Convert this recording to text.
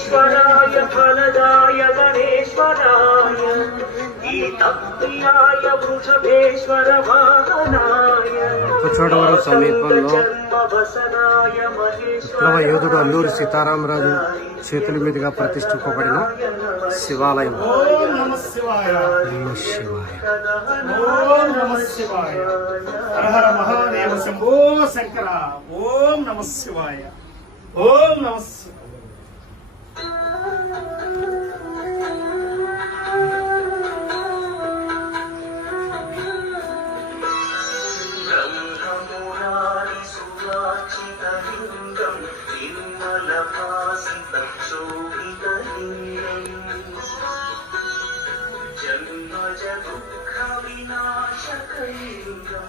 ఈశ్వరాయ ఫలదాయ గణేశ్వరాయ ఈతప్రియాయ వృషభేశ్వర వాహనాయ చోడవరం సమీపంలో విప్లవ యోధుడు అల్లూరి సీతారామరాజు చేతుల మీదుగా ప్రతిష్ఠింపబడిన శివాలయం. ఓం నమః శివాయ. నమః శివాయ. ఓం నమః శివాయ. హర హర మహాదేవ శంభో శంకర. ఓం నమః శివాయ. ఓం నమః శివాయ. జన్మజ దుఃఖ వినాశకలింగం